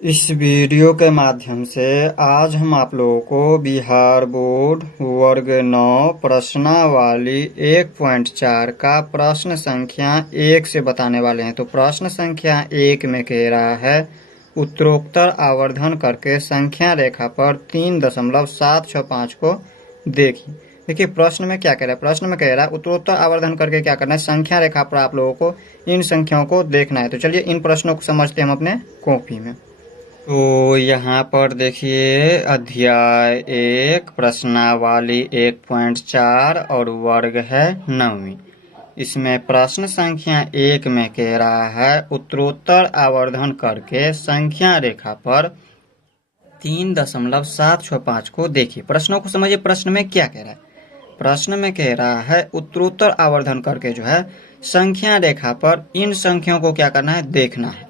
इस वीडियो के माध्यम से आज हम आप लोगों को बिहार बोर्ड वर्ग 9 प्रश्नावली 1.4 का प्रश्न संख्या 1 से बताने वाले हैं। तो प्रश्न संख्या 1 में कह रहा है उत्तरोत्तर आवर्धन करके संख्या रेखा पर 3.765 को देखिए। देखिए प्रश्न में क्या कह रहा है। प्रश्न में कह रहा है उत्तरोत्तर आवर्धन करके क्या करना है, संख्या रेखा पर आप लोगों को इन संख्याओं को देखना है। तो चलिए इन प्रश्नों को समझते हैं हम अपने कॉपी में। तो यहाँ पर देखिए अध्याय 1 प्रश्नावली 1.4 और वर्ग है 9वीं। इसमें प्रश्न संख्या 1 में कह रहा है उत्तरोत्तर आवर्धन करके संख्या रेखा पर 3.765 को देखिए। प्रश्नों को समझिए, प्रश्न में क्या कह रहा है। प्रश्न में कह रहा है उत्तरोत्तर आवर्धन करके जो है संख्या रेखा पर इन संख्याओं को क्या करना है, देखना है।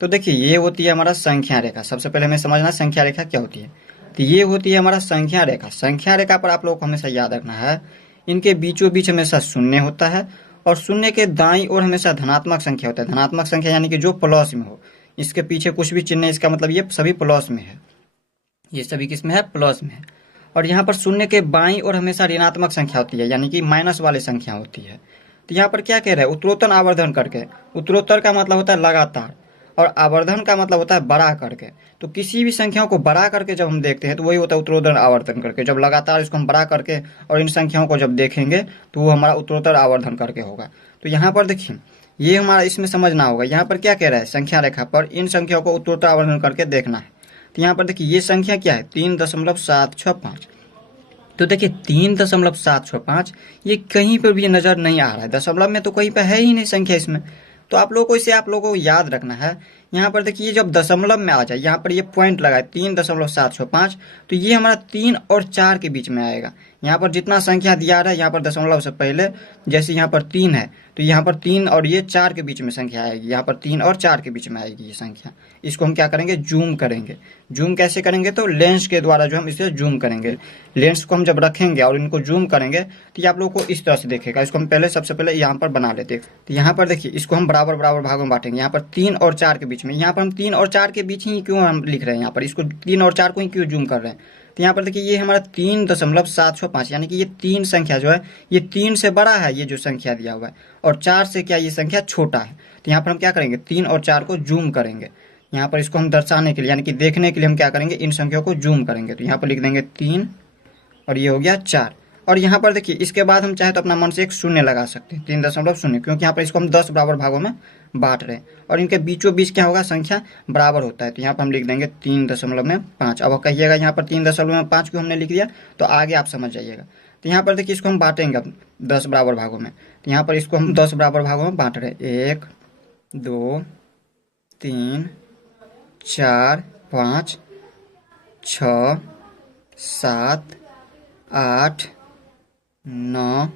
तो देखिए ये होती है हमारा संख्या रेखा। सबसे पहले हमें समझना संख्या रेखा क्या होती है। तो ये होती है हमारा संख्या रेखा। संख्या रेखा पर आप लोगों को हमेशा याद रखना है इनके बीचों बीच हमेशा शून्य होता है और शून्य के दाईं ओर हमेशा धनात्मक संख्या होता है। धनात्मक संख्या यानी कि जो प्लस में हो, इसके पीछे कुछ भी चिन्ह है इसका मतलब ये सभी प्लस में है। ये सभी किस में है, प्लस में है। और यहाँ पर शून्य के बाईं ओर हमेशा ऋणात्मक संख्या होती है यानी कि माइनस वाली संख्या होती है। तो यहाँ पर क्या कह रहे हैं उत्तरोत्तर आवर्धन करके। उत्तरोत्तर का मतलब होता है लगातार और आवर्धन का मतलब होता है बड़ा करके। तो किसी भी संख्याओं को बड़ा करके जब हम देखते हैं तो वही होता है उत्तरोत्तर आवर्धन करके। जब लगातार इसको हम बड़ा करके और इन संख्याओं को जब देखेंगे तो वो हमारा उत्तरोत्तर आवर्धन करके होगा। तो यहाँ पर देखिए ये हमारा इसमें समझना होगा। यहाँ पर क्या कह रहा है, संख्या रेखा पर इन संख्याओं को उत्तरोत्तर आवर्धन करके देखना है। तो यहाँ पर देखिए ये संख्या क्या है, 3.765। तो देखिए 3.765 ये कहीं पर भी नजर नहीं आ रहा है। दशमलव में तो कहीं पर है ही नहीं संख्या इसमें। तो आप लोगों को इसे आप लोगों को याद रखना है। यहाँ पर देखिए जब दशमलव में आ जाए, यहाँ पर ये पॉइंट लगाए 3.765, तो ये हमारा 3 और 4 के बीच में आएगा। यहाँ पर जितना संख्या दिया रहा है यहाँ पर दशमलव से पहले, जैसे यहाँ पर 3 है तो यहाँ पर 3 और ये 4 के बीच में संख्या आएगी। यहाँ पर 3 और 4 के बीच में आएगी ये संख्या। इसको हम क्या करेंगे, जूम करेंगे। जूम कैसे करेंगे, तो लेंस के द्वारा जो हम इसे जूम करेंगे। लेंस को हम जब रखेंगे और इनको जूम करेंगे तो ये आप लोगों को इस तरह से देखेगा। इसको हम पहले सबसे पहले यहाँ पर बना लेते हैं। तो यहाँ पर देखिए इसको हम बराबर बराबर भागों में बांटेंगे। यहाँ पर 3 और 4 के बीच में, यहाँ पर हम 3 और 4 के बीच ही क्यों हम लिख रहे हैं, यहाँ पर इसको 3 और 4 को ही क्यों जूम कर रहे हैं। तो यहाँ पर देखिए ये हमारा 3.765 यानी कि ये 3 संख्या जो है ये 3 से बड़ा है, ये जो संख्या दिया हुआ है, और 4 से क्या ये संख्या छोटा है। तो यहाँ पर हम क्या करेंगे, 3 और 4 को जूम करेंगे। यहाँ पर इसको हम दर्शाने के लिए यानी कि देखने के लिए हम क्या करेंगे, इन संख्याओं को जूम करेंगे। तो यहाँ पर लिख देंगे 3 और ये हो गया 4। और यहाँ पर देखिए इसके बाद हम चाहे तो अपना मन से एक शून्य लगा सकते हैं, 3.0, क्योंकि यहाँ पर इसको हम 10 बराबर भागों में बांट रहे हैं और इनके बीचों बीच क्या होगा, संख्या बराबर होता है। तो यहाँ पर हम लिख देंगे 3.5। अब कहिएगा यहाँ पर 3.5 क्यों हमने लिख दिया, तो आगे आप समझ जाइएगा। तो यहाँ पर देखिए इसको हम बांटेंगे अब 10 बराबर भागों में। तो यहाँ पर इसको हम 10 बराबर भागों में बांट रहे हैं, 1 2 3 4 5 6 7 8 9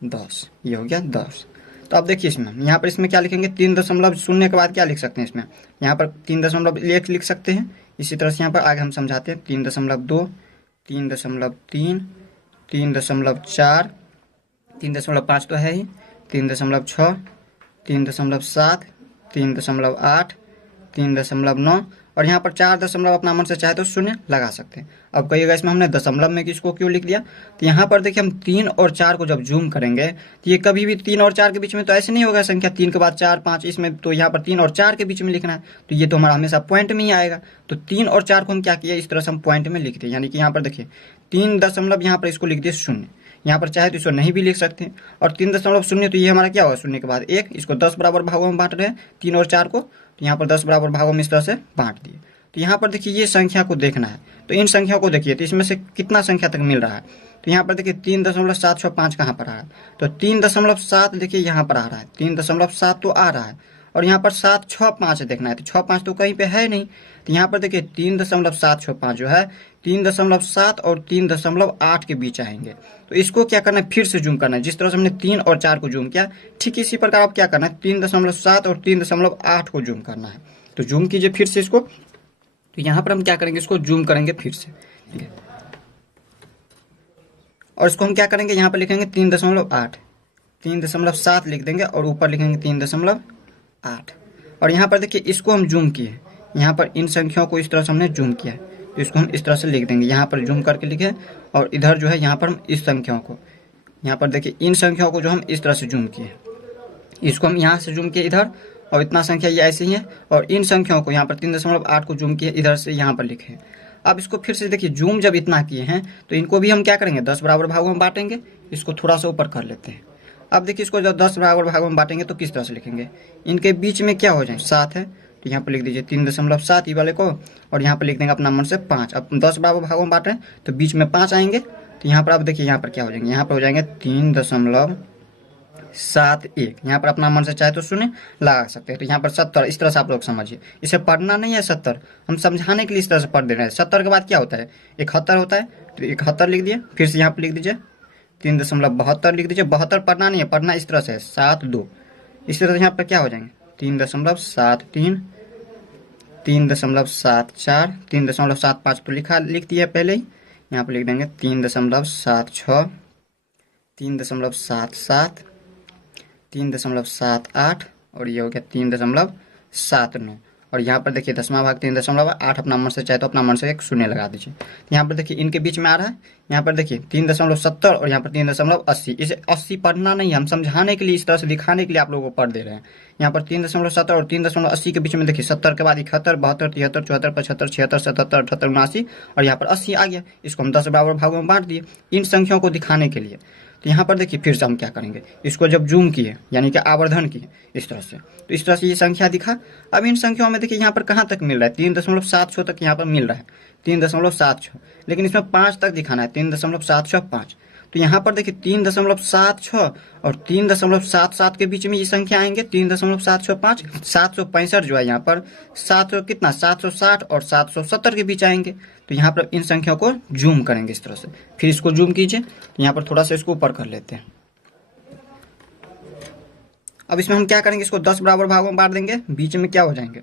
10, ये हो गया 10। तो अब देखिए इसमें यहाँ पर इसमें क्या लिखेंगे, 3.0 के बाद क्या लिख सकते हैं इसमें, यहाँ पर 3.1 लिख सकते हैं। इसी तरह से यहाँ पर आगे हम समझाते हैं 3.2 3.3 3.4 3.5 तो है ही, 3.6 3.7 3.8 3.9 और यहाँ पर 4 अपना मन से चाहे तो शून्य लगा सकते हैं। अब कहिएगा इसमें हमने दशमलव में किसको क्यों लिख दिया। तो यहाँ पर देखिए हम 3 और 4 को जब जूम करेंगे तो ये कभी भी 3 और 4 के बीच में तो ऐसे नहीं होगा संख्या 3 के बाद 4 5, इसमें तो यहाँ पर 3 और 4 के बीच में लिखना है। तो ये तो हमारा हमेशा पॉइंट में ही आएगा। तो 3 और 4 को हम क्या किया, इस तरह से हम पॉइंट में लिख दिए। यानी कि यहाँ पर देखिए 3 यहाँ पर इसको लिख दिए शून्य। यहाँ पर चाहे तो इसको नहीं भी लिख सकते हैं। और 3.0 तो ये हमारा क्या होगा, शून्य के बाद 1। इसको 10 बराबर भागों में बांट रहे हैं 3 और 4 को। तो यहाँ पर 10 बराबर भागों में इस तरह से बांट दिए। तो यहाँ पर देखिए ये संख्या को देखना है। तो इन संख्या को देखिए तो इसमें से कितना संख्या तक मिल रहा है। तो यहाँ पर देखिए 3.765 कहाँ पर आ रहा है, तो 3.7 देखिए यहाँ पर आ रहा है, 3.7 तो आ रहा है। और यहाँ पर 765 देखना है, तो 65 तो कहीं पे है नहीं। तो यहाँ पर देखिए 3.765 जो है 3.7 और 3.8 के बीच आएंगे। तो इसको क्या करना है, फिर से जूम करना है। जिस तरह से हमने 3 और 4 को जूम किया, ठीक इसी प्रकार आप क्या करना है, 3.7 और 3.8 को जूम करना है। तो जूम कीजिए फिर से इसको। तो यहाँ पर हम क्या करेंगे, इसको जूम करेंगे फिर से, ठीक है। और इसको हम क्या करेंगे, यहाँ पर लिखेंगे 3.8, 3.7 लिख देंगे और ऊपर लिखेंगे 3.8। और यहाँ पर देखिए इसको हम जूम किए, यहाँ पर इन संख्याओं को इस तरह से हमने जूम किया है, तो इसको हम इस तरह से लिख देंगे, यहाँ पर जूम करके लिखे, और इधर जो है यहाँ पर हम इस संख्याओं को, यहाँ पर देखिए इन संख्याओं को जो हम इस तरह से जूम किए, इसको हम यहाँ से जूम किए इधर, और इतना संख्या ये ऐसे ही है, और इन संख्याओं को यहाँ पर 3.8 को जूम किए इधर से यहाँ पर लिखे। अब इसको फिर से देखिए, जूम जब इतना किए हैं तो इनको भी हम क्या करेंगे, 10 बराबर भागों में बांटेंगे। इसको थोड़ा सा ऊपर कर लेते हैं। अब देखिए, इसको जब 10 बराबर भागों में बांटेंगे तो किस तरह से लिखेंगे, इनके बीच में क्या हो जाए, 7 है, तो यहाँ पर लिख दीजिए 3.7 ई वाले को, और यहाँ पर लिख देंगे अपना मन से 5। अब 10 बराबर भागों में बांट रहे हैं तो बीच में 5 आएंगे, तो यहाँ पर अब देखिए यहाँ पर क्या हो जाएंगे, यहाँ पर हो जाएंगे 3.71। यहाँ पर अपना मन से चाहे तो शून्य लगा सकते हैं। तो यहाँ पर 70, इस तरह से आप लोग समझिए, इसे पढ़ना नहीं है 70, हम समझाने के लिए इस तरह से पढ़ दे रहे हैं। 70 के बाद क्या होता है, 71 होता है, तो 71 लिख दिए, फिर से यहाँ पर लिख दीजिए 3.72 लिख दीजिए। 72 पढ़ना नहीं है, पढ़ना इस तरह से है 72। इस तरह से यहाँ पर क्या हो जाएंगे 3.73, 3.74, 3.75 तो लिख दिया पहले ही। यहाँ पर लिख देंगे 3.76, 3.77, 3.78, और ये हो गया 3.79। और यहाँ पर देखिए 10वां भाग 3.8, अपना मन से चाहे तो अपना मन से एक शून्य लगा दीजिए। यहाँ पर देखिए इनके बीच में आ रहा है, यहाँ पर देखिए 3.70 और यहाँ पर 3.80। इसे 80 पढ़ना नहीं, हम समझाने के लिए इस तरह से दिखाने के लिए आप लोगों को पढ़ दे रहे हैं। यहाँ पर 3.70 और 3.80 के बीच में देखिए 70 के बाद 71, 72, 73, 74, 75, 76, 77, 78, 79, और यहाँ पर 80 आ गया। इसको हम 10 बराबर भागों में बांट दिए इन संख्याओं को दिखाने के लिए। तो यहाँ पर देखिए फिर से हम क्या करेंगे, इसको जब जूम किए यानी कि आवर्धन किए इस तरह से, तो इस तरह से ये संख्या दिखा। अब इन संख्याओं में देखिए यहाँ पर कहाँ तक मिल रहा है, 3.76 तक यहाँ पर मिल रहा है, 3.76, लेकिन इसमें 5 तक दिखाना है, 3.765। तो यहाँ पर देखिए 3.76 और 3.77 के बीच में ये संख्या आएंगे 3.765, 765 जो है यहाँ पर 760 और 770 के बीच आएंगे। तो यहाँ पर इन संख्याओं को जूम करेंगे इस तरह से, फिर इसको जूम कीजिए, तो यहाँ पर थोड़ा सा इसको ऊपर कर लेते हैं। अब इसमें हम क्या करेंगे, इसको 10 बराबर भागों में बांट देंगे, बीच में क्या हो जाएंगे,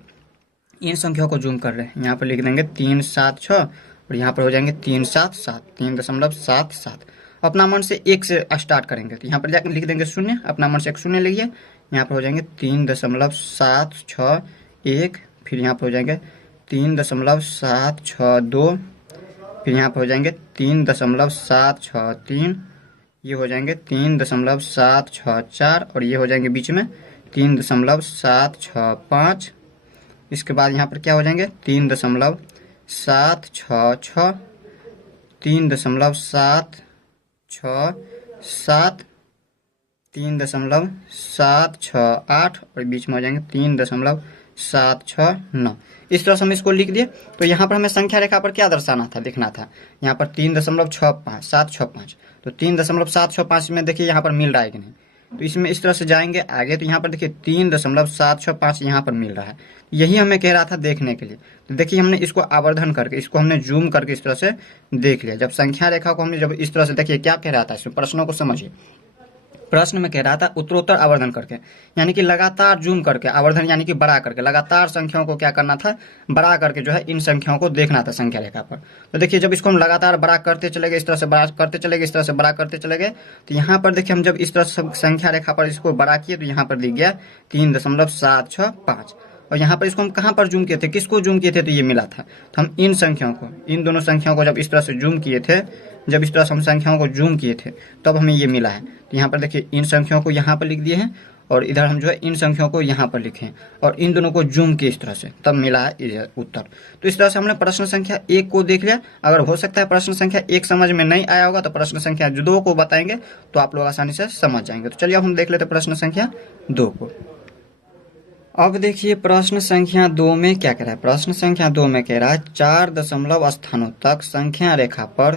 इन संख्याओं को जूम कर रहे हैं। यहाँ पर लिख देंगे 376 और यहाँ पर हो जाएंगे 377, 3.77। अपना मन से 1 से स्टार्ट करेंगे, तो यहाँ पर जाकर लिख देंगे शून्य, अपना मन से एक शून्य लिखिए। यहाँ पर हो जाएंगे 3.761, फिर यहाँ पर हो जाएंगे 3.762, फिर यहाँ पर हो जाएंगे 3.763, ये हो जाएंगे 3.764, और ये हो जाएंगे बीच में 3.765। इसके बाद यहाँ पर क्या हो जाएंगे 3.766, 3.767, 3.768, और बीच में हो जाएंगे 3.769। इस तरह से हम इसको लिख दिए। तो यहाँ पर हमें संख्या रेखा पर क्या दर्शाना था, देखना था। यहाँ पर 3.765, तो 3.765 में देखिए यहाँ पर मिल रहा है कि नहीं, तो इसमें इस तरह से जाएंगे आगे, तो यहाँ पर देखिए 3.765 यहाँ पर मिल रहा है। यही हमें कह रहा था देखने के लिए। तो देखिए हमने इसको आवर्धन करके, इसको हमने जूम करके इस तरह से देख लिया। जब संख्या रेखा को हमने जब इस तरह से, देखिए क्या कह रहा था, इसमें प्रश्नों को समझिए। प्रश्न में कह रहा था उत्तरोत्तर आवर्धन करके, यानी कि लगातार जूम करके, आवर्धन यानी कि बड़ा करके, लगातार संख्याओं को क्या करना था, बड़ा करके जो है इन संख्याओं को देखना था संख्या रेखा पर। तो देखिए जब इसको हम लगातार बड़ा करते चले गए, इस तरह से बड़ा करते चले गए, इस तरह से बड़ा करते चले गए, तो यहाँ पर देखिए हम जब इस तरह से संख्या रेखा पर इसको बड़ा किए, तो यहाँ पर दिख गया 3.765। और यहाँ पर इसको हम कहाँ पर जूम किए थे, किसको जूम किए थे, तो ये मिला था। तो हम इन संख्याओं को, इन दोनों संख्याओं को जब इस तरह से जूम किए थे, जब इस तरह से हम संख्याओं को जूम किए थे, तब हमें ये मिला है। तो यहाँ पर देखिए इन संख्याओं को यहाँ पर लिख दिए हैं, और इधर हम जो है इन संख्याओं को यहाँ पर लिखे, और इन दोनों को जूम किए इस तरह से, तब मिला है उत्तर। तो इस तरह से हमने प्रश्न संख्या 1 को देख लिया। अगर हो सकता है प्रश्न संख्या 1 समझ में नहीं आया होगा, तो प्रश्न संख्या 2 को बताएंगे, तो आप लोग आसानी से समझ जाएंगे। तो चलिए अब हम देख लेते हैं प्रश्न संख्या 2 को। अब देखिए प्रश्न संख्या 2 में क्या कह रहा है। प्रश्न संख्या 2 में कह रहा है 4 दशमलव स्थानों तक संख्या रेखा पर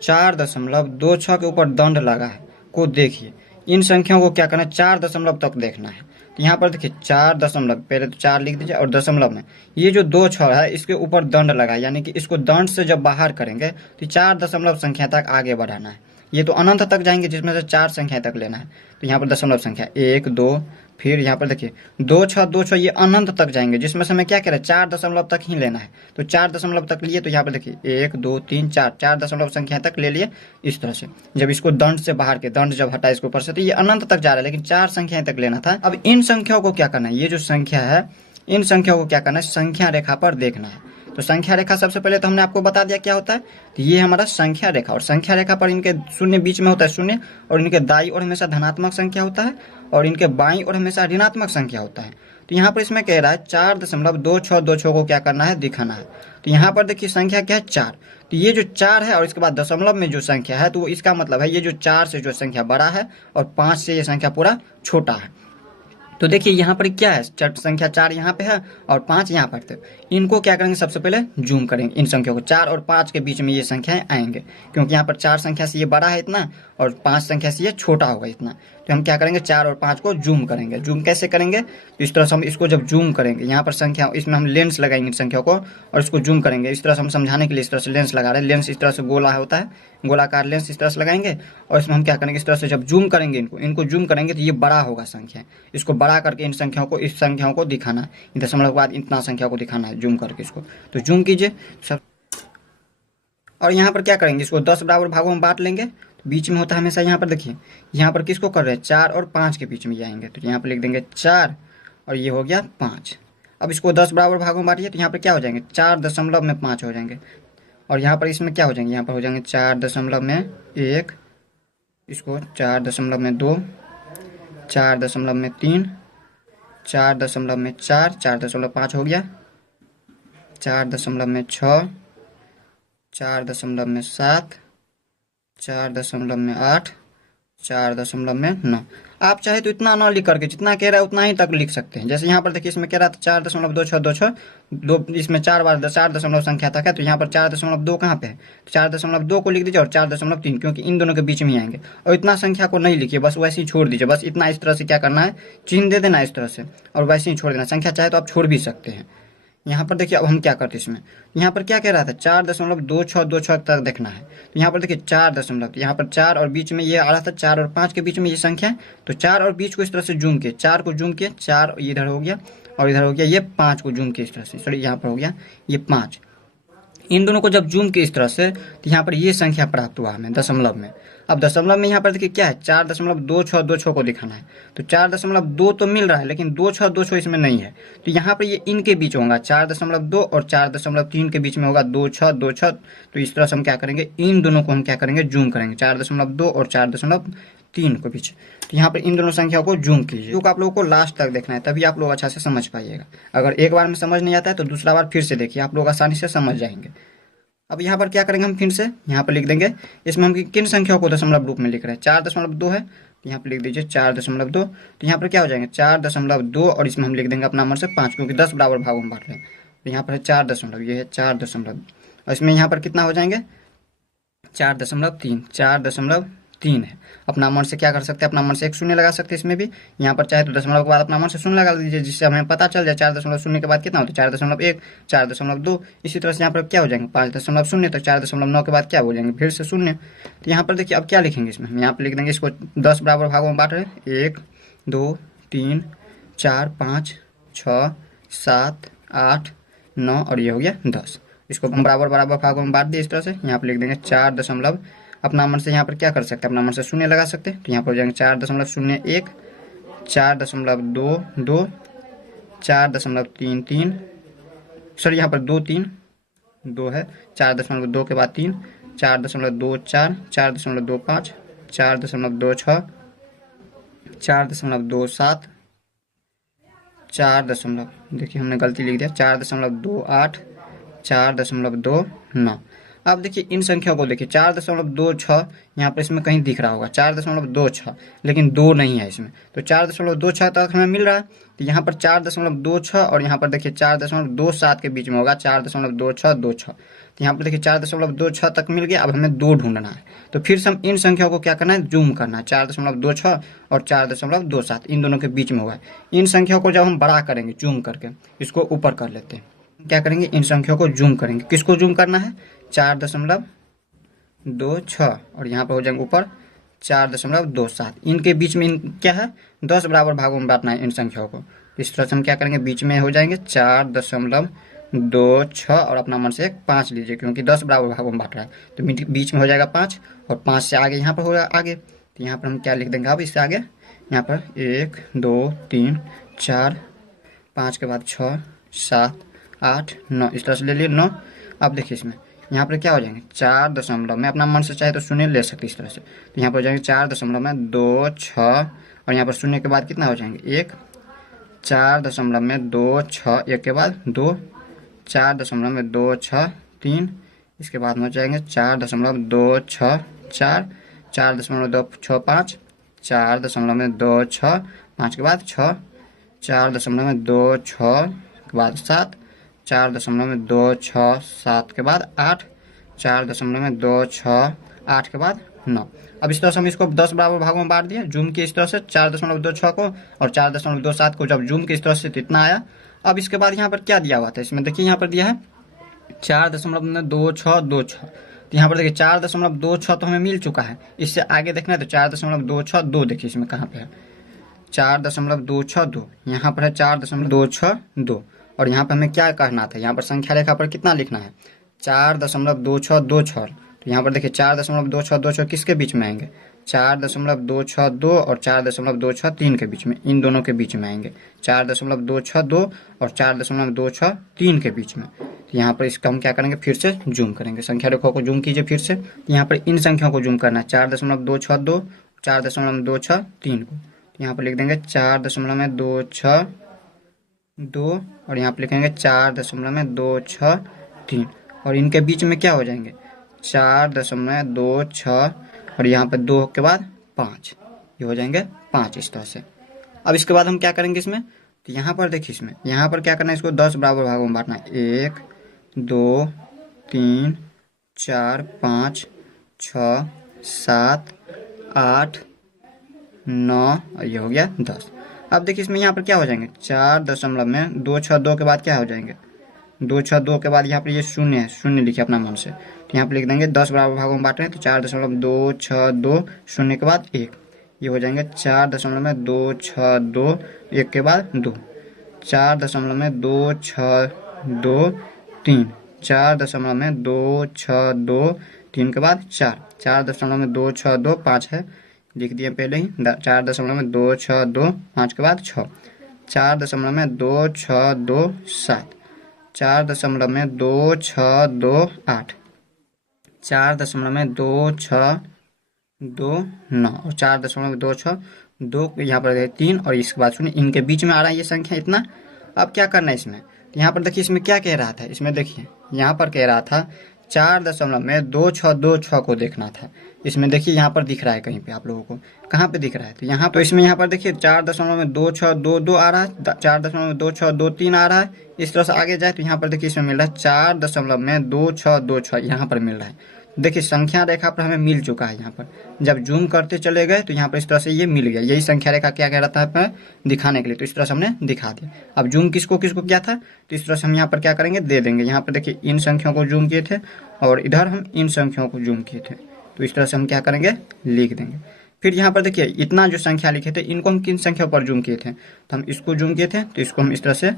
4.26 के ऊपर दंड लगा है को देखिए। इन संख्याओं को क्या करना है, 4 दशमलव तक देखना है। तो यहाँ पर देखिए 4 दशमलव, पहले तो 4 लिख दीजिए, और दशमलव में ये जो 2 6 है इसके ऊपर दंड लगा है, यानी कि इसको दंड से जब बाहर करेंगे तो 4 दशमलव संख्या तक आगे बढ़ाना है। ये तो अनंत तक जाएंगे, जिसमें से 4 संख्या तक लेना है। तो यहाँ पर दशमलव संख्या 1 2, फिर यहाँ पर देखिए 2 6 2 6, ये अनंत तक जाएंगे, जिसमें से हमें क्या कह रहे हैं 4 दशमलव तक ही लेना है। तो 4 दशमलव तक लिए, तो यहाँ पर देखिए 1 2 3 4, 4 दशमलव संख्या तक ले लिए इस तरह से। जब इसको दंड से बाहर के, दंड जब हटा इसके ऊपर से, तो ये अनंत तक जा रहा है, लेकिन 4 संख्याएं तक लेना था। अब इन संख्याओं को क्या करना है, ये जो संख्या है इन संख्याओं को क्या करना है, संख्या रेखा पर देखना है। तो संख्या रेखा सबसे पहले तो हमने आपको बता दिया क्या होता है, तो ये हमारा संख्या रेखा, और संख्या रेखा पर इनके शून्य बीच में होता है शून्य, और इनके दाईं ओर हमेशा धनात्मक संख्या होता है और इनके बाईं ओर हमेशा ऋणात्मक संख्या होता है। तो यहाँ पर इसमें कह रहा है 4.2626 को क्या करना है, दिखाना है। तो यहाँ पर देखिए संख्या क्या है, 4। तो ये जो 4 है और इसके बाद दशमलव में जो संख्या है, तो इसका मतलब है ये जो 4 से जो संख्या बड़ा है और 5 से ये संख्या पूरा छोटा है। तो देखिए यहाँ पर क्या है, संख्या 4 यहाँ पे है और 5 यहाँ पर थे। इनको क्या करेंगे, सबसे पहले जूम करेंगे इन संख्याओं को। 4 और 5 के बीच में ये संख्याएं आएंगे, क्योंकि यहाँ पर 4 संख्या से ये बड़ा है इतना और 5 संख्या से ये छोटा होगा इतना। तो हम क्या करेंगे, 4 और 5 को जूम करेंगे। जूम कैसे करेंगे, तो इस तरह से हम इसको जब जूम करेंगे, यहाँ पर संख्या, इसमें हम लेंस लगाएंगे संख्या को और इसको जूम करेंगे। इस तरह से हम समझाने के लिए इस तरह से लेंस लगा रहे हैं। लेंस इस तरह से गोला होता है, गोलाकार लेंस इस तरह से लगाएंगे और इसमें हम क्या करेंगे, इस तरह से जब जूम करेंगे इनको जूम करेंगे तो ये बड़ा होगा संख्या। इसको बड़ा करके इन संख्याओं को, इस संख्याओं को दिखाना है, दशमलव के बाद इतना संख्या को दिखाना है जूम करके इसको। तो जूम कीजिए सब, और यहाँ पर क्या करेंगे, इसको 10 बराबर भागों में बांट लेंगे। तो बीच में होता है हमेशा, यहाँ पर देखिए, यहाँ पर किसको कर रहे हैं, 4 और 5 के बीच में ये आएंगे। तो यहाँ पर लिख देंगे 4 और ये हो गया 5। अब इसको 10 बराबर भागों में बांटिए, तो यहाँ पर क्या हो जाएंगे, 4.5 हो जाएंगे। और यहाँ पर इसमें क्या हो जाएंगे, यहाँ पर हो जाएंगे 4.1, इसको 4.2, 4.3, 4.4, 4.5 हो गया, 4.6, 4.7, 4.8, 4.9। आप चाहे तो इतना ना लिख करके, जितना कह रहा है उतना ही तक लिख सकते हैं। जैसे यहाँ पर देखिए, इसमें कह रहा था 4.2626, दो, इसमें 4 बार 4 दशमलव संख्या तक है, तो यहाँ पर 4.2 कहाँ पे है, तो 4.2 को लिख दीजिए और 4.3, क्योंकि इन दोनों के बीच में ही आएंगे। और इतना संख्या को नहीं लिखिए, बस वैसे ही छोड़ दीजिए। बस इतना इस तरह से क्या करना है, चिन्ह दे देना इस तरह से और वैसे ही छोड़ देना। संख्या चाहे तो आप छोड़ भी सकते हैं। यहाँ पर देखिए, अब हम क्या करते हैं इसमें, यहाँ पर क्या कह रहा था, 4.2626 तक देखना है। तो यहाँ पर देखिए 4 दशमलव, यहाँ पर 4 और बीच में ये आ रहा था, 4 और 5 के बीच में ये संख्या है। तो 4 और बीच को इस तरह से जूम किए, 4 को जूम किए, 4 इधर हो गया और इधर हो गया, ये 5 को जूम किए इस तरह से, सॉरी यहाँ पर हो गया ये 5। इन दोनों को जब जूम किए इस तरह से, तो यहाँ पर ये संख्या प्राप्त हुआ हमें दशमलव में। अब दशमलव में यहाँ पर देखिए क्या है, 4.2626 को दिखाना है। तो 4.2 तो मिल रहा है, लेकिन 2626 इसमें नहीं है। तो यहाँ पर ये इनके बीच होगा 4.2 और 4.3 के बीच में होगा 2626। तो इस तरह से हम क्या करेंगे, इन दोनों को हम क्या करेंगे, जूम करेंगे, 4.2 और 4.3 के बीच। तो यहाँ पर इन दोनों संख्या को जूम कीजिए, क्योंकि आप लोगों को लास्ट तक देखना है, तभी आप लोग अच्छा से समझ पाइएगा। अगर एक बार में समझ नहीं आता है तो दूसरा बार फिर से देखिए, आप लोग आसानी से समझ जाएंगे। अब यहाँ पर क्या करेंगे, हम फिर से यहाँ पर लिख देंगे, इसमें हम किन संख्याओं को दशमलव रूप में लिख रहे हैं, 4.2 है, तो यहाँ पर लिख दीजिए 4.2। तो यहाँ पर क्या हो जाएंगे, 4.2 और इसमें हम लिख देंगे अपना मन से 5, क्योंकि 10 बराबर भागों में बांट रहे हैं। तो यहाँ पर है 4 दशमलव, ये है 4 दशमलव, और इसमें यहाँ पर कितना हो जाएंगे, 4.3, 4.3 है। अपना मन से क्या कर सकते हैं, अपना मन से एक शून्य लगा सकते हैं इसमें भी। यहाँ पर चाहे तो दशमलव के बाद अपना मन से शून्य लगा दीजिए, जिससे हमें पता चल जाए 4.0 के बाद कितना होता है, 4.1, 4.2। इसी तरह से यहाँ पर क्या हो जाएंगे, 5.0 तक, 4.9 के बाद क्या हो जाएंगे, फिर से शून्य। तो यहाँ पर देखिए अब क्या लिखेंगे इसमें, हम यहाँ पर लिख देंगे, इसको 10 बराबर भागों में बांट रहे हैं, 1, 2, 3, 4, 5, 6, 7, 8, 9 और ये हो गया 10। इसको हम बराबर बराबर भागों में बांट दिए इस तरह से। यहाँ पर लिख देंगे 4 दशमलव, अपना मन से यहाँ पर क्या कर सकते हैं, अपना मन से शून्य लगा सकते हैं। तो यहाँ पर हो जाएंगे 4.01, 4.22, 4.33, सॉरी यहाँ पर 2 है, 4.2 के बाद 3, 4.24, 4.25, 4.26, 4.27, 4 देखिए हमने गलती लिख दिया, 4.28, 4.29। अब देखिए इन संख्याओं को देखिए, 4.26 यहाँ पर इसमें कहीं दिख रहा होगा 4.26, लेकिन 2 नहीं है इसमें। तो 4.26 तक हमें मिल रहा है। तो यहाँ पर 4.26 और यहाँ पर देखिए 4.27 के बीच में होगा 4.2626। तो यहाँ पर देखिए 4.26 तक मिल गया। अब हमें 2 ढूंढना है। तो फिर से हम इन संख्याओं को क्या करना है, जूम करना है। 4.26 और 4.27 इन दोनों के बीच में होगा। इन संख्याओं को जब हम बड़ा करेंगे जूम करके, इसको ऊपर कर लेते हैं, क्या करेंगे, इन संख्याओं को जूम करेंगे। किसको जूम करना है, 4.26 और यहाँ पर हो जाएंगे ऊपर 4.27। इनके बीच में क्या है, 10 बराबर भागों में बांटना है इन संख्याओं को। इस तरह से हम क्या करेंगे, बीच में हो जाएंगे 4.26 और अपना मन से एक 5 लीजिए, क्योंकि 10 बराबर भागों में बांट रहा है। तो बीच में हो जाएगा 5 और 5 से आगे यहाँ पर होगा आगे। तो यहाँ पर हम क्या लिख देंगे, अब इससे आगे यहाँ पर 1, 2, 3, 4, 5 के बाद 6 7 8 9, इस तरह से ले लिए 9। अब देखिए इसमें यहाँ पर क्या हो जाएंगे 4 दशमलव में, अपना मन से चाहे तो शून्य ले सकते इस तरह से, तो यहाँ पर हो जाएंगे 4 दशमलव में 2 6, और यहाँ पर शून्य के बाद कितना हो जाएंगे 1, 4 दशमलव में 2 6, 1 के बाद 2, 4 दशमलव में 2 6 3, इसके बाद में हो जाएंगे 4 दशमलव 2 6 4, 4 दशमलव 2 6 5, 4 दशमलव में 2 6 5 के बाद 6, 4 दशमलव में 2 6 के बाद 7, 4 दशमलव में 2 6 7 के बाद 8, 4 दशमलव में 2 6 8 के बाद 9। अब इस तरह से हम इसको 10 बराबर भागों में बांट दिया जूम के इस तरह से 4.26 को और 4.27 को जब जूम के इस तरह से इतना आया। अब इसके बाद यहाँ पर क्या दिया हुआ था, इसमें देखिए यहाँ पर दिया है 4.2626, तो यहाँ पर देखिए 4.26 तो हमें मिल चुका है। इससे आगे देखना है तो 4.262, देखिए इसमें कहाँ पे है 4.262, यहाँ पर है 4.262, और यहाँ पर हमें क्या करना था, यहाँ पर संख्या रेखा पर कितना लिखना है 4.2626, तो यहाँ पर देखिए 4.2626 किसके बीच में आएंगे 4.262 और 4.263 के बीच में, इन दोनों के बीच में आएंगे 4.262 और 4.263 के बीच में। तो यहाँ पर इसका हम क्या करेंगे फिर से जूम करेंगे, संख्या रेखा को जूम कीजिए फिर से। तो यहाँ पर इन संख्याओं को जूम करना है 4.262 4.263 को, तो यहाँ पर लिख देंगे 4.262 और यहाँ पर लिखेंगे 4.263, और इनके बीच में क्या हो जाएंगे 4.26 और यहाँ पर 2 के बाद 5, ये हो जाएंगे 5 इस तरह से। अब इसके बाद हम क्या करेंगे इसमें, तो यहाँ पर देखिए इसमें यहाँ पर क्या करना है, इसको 10 बराबर भागों में बांटना है 1 2 3 4 5 6 7 8 9, ये हो गया 10। अब देखिए इसमें यहाँ पर क्या हो जाएंगे 4.262 के बाद क्या हो जाएंगे 262 के बाद यहाँ पर ये शून्य है, शून्य लिखिए अपना मन से, तो यहाँ पर लिख देंगे 10 बराबर भागों में बांट रहे हैं तो 4.262 शून्य के बाद 1, ये हो जाएंगे 4.262 1 के बाद 2, 4.262 3, 4.262 3 के बाद 4, 4.262 5 है लिख दिए पहले ही, 4.262 5 के बाद 6, 4.262 7, 4.262 8, 4.262 9 और 4.262 यहाँ पर 3 और इसके बाद सुनिए इनके बीच में आ रहा है ये संख्या इतना। अब क्या करना है इसमें, तो यहाँ पर देखिए इसमें क्या कह रहा था, इसमें देखिए यहाँ पर कह रहा था 4.2626 को देखना था। इसमें देखिए यहाँ पर दिख रहा है कहीं पे आप लोगों को, कहाँ पे दिख रहा है, तो यहाँ तो इसमें यहाँ पर देखिए 4.2622 आ रहा है, 4.2623 आ रहा है। इस तरह से आगे जाए तो यहाँ पर देखिए इसमें मिल रहा है 4.2626 यहाँ पर मिल रहा है। देखिए संख्या रेखा पर हमें मिल चुका है, यहाँ पर जब जूम करते चले गए तो यहाँ पर इस तरह से ये मिल गया। यही संख्या रेखा क्या कह रहा था दिखाने के लिए, तो इस तरह से हमने दिखा दिया। अब जूम किसको किसको किया था, तो इस तरह से हम यहाँ पर क्या करेंगे दे देंगे। यहाँ पर देखिए इन संख्याओं को जूम किए थे और इधर हम इन संख्याओं को जूम किए थे, तो इस तरह से हम क्या करेंगे लिख देंगे। फिर यहाँ पर देखिए इतना जो संख्या लिखे थे इनको हम किन संख्याओं पर जूम किए थे, तो हम इसको जूम किए थे, तो इसको हम इस तरह से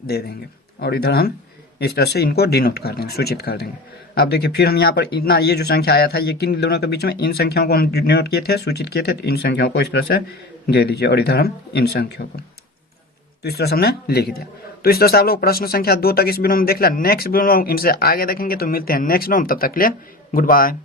दे देंगे और इधर हम इस तरह से इनको डिनोट कर देंगे, सूचित कर देंगे। अब देखिए फिर हम यहाँ पर इतना ये जो संख्या आया था ये किन दोनों के बीच में, इन संख्याओं को हम डिनोट किए थे, सूचित किए थे, तो इन संख्याओं को इस तरह से दे दीजिए और इधर हम इन संख्याओं को, तो इस तरह से हमने लिख दिया। तो इस तरह से आप लोग प्रश्न संख्या 2 तक इस वीडियो में देख लिया। नेक्स्ट वीडियो में इनसे आगे देखेंगे, तो मिलते हैं नेक्स्ट वीडियो में, तब तक के लिए गुड बाय।